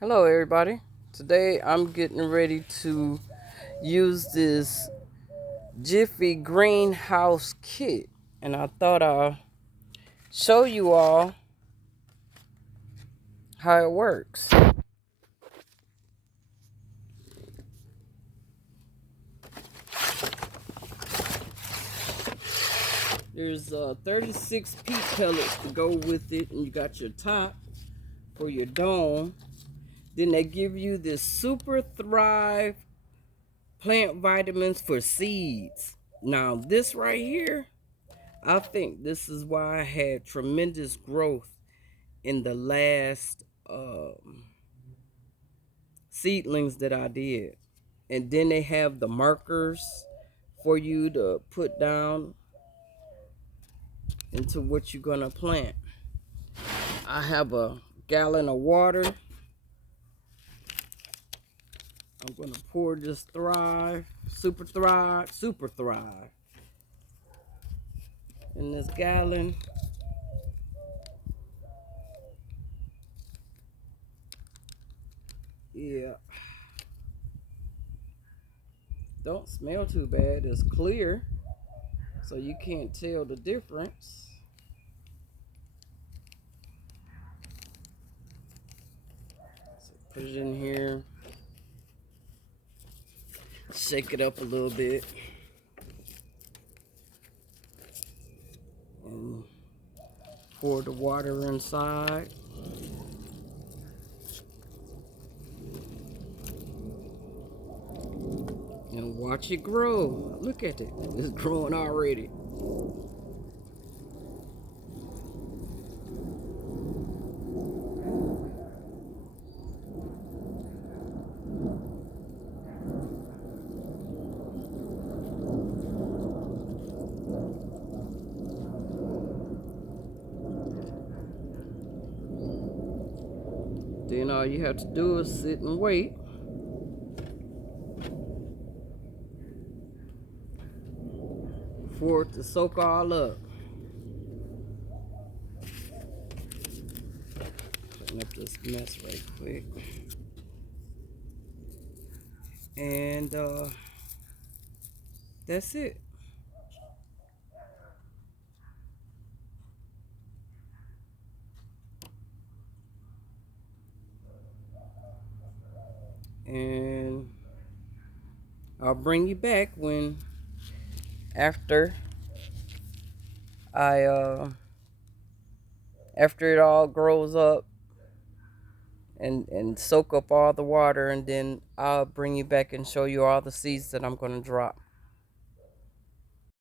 Hello everybody. Today I'm getting ready to use this Jiffy greenhouse kit, and I thought I'll show you all how it works. There's 36 peat pellets to go with it, and you got your top for your dome. Then they give you this Super Thrive plant vitamins for seeds. Now this right here, I think this is why I had tremendous growth in the last seedlings that I did. And then they have the markers for you to put down into what you're gonna plant. I have a gallon of water. I'm gonna pour this Super Thrive in this gallon. Yeah, don't smell too bad. It's clear, so you can't tell the difference. So put it in here, shake it up a little bit, and pour the water inside. And watch it grow. Look at it. It's growing already. Then all you have to do is sit and wait. For it to soak all up. Clean up this mess right quick. And that's it. And I'll bring you back when after I after it all grows up and soak up all the water, and then I'll bring you back and show you all the seeds that I'm going to drop.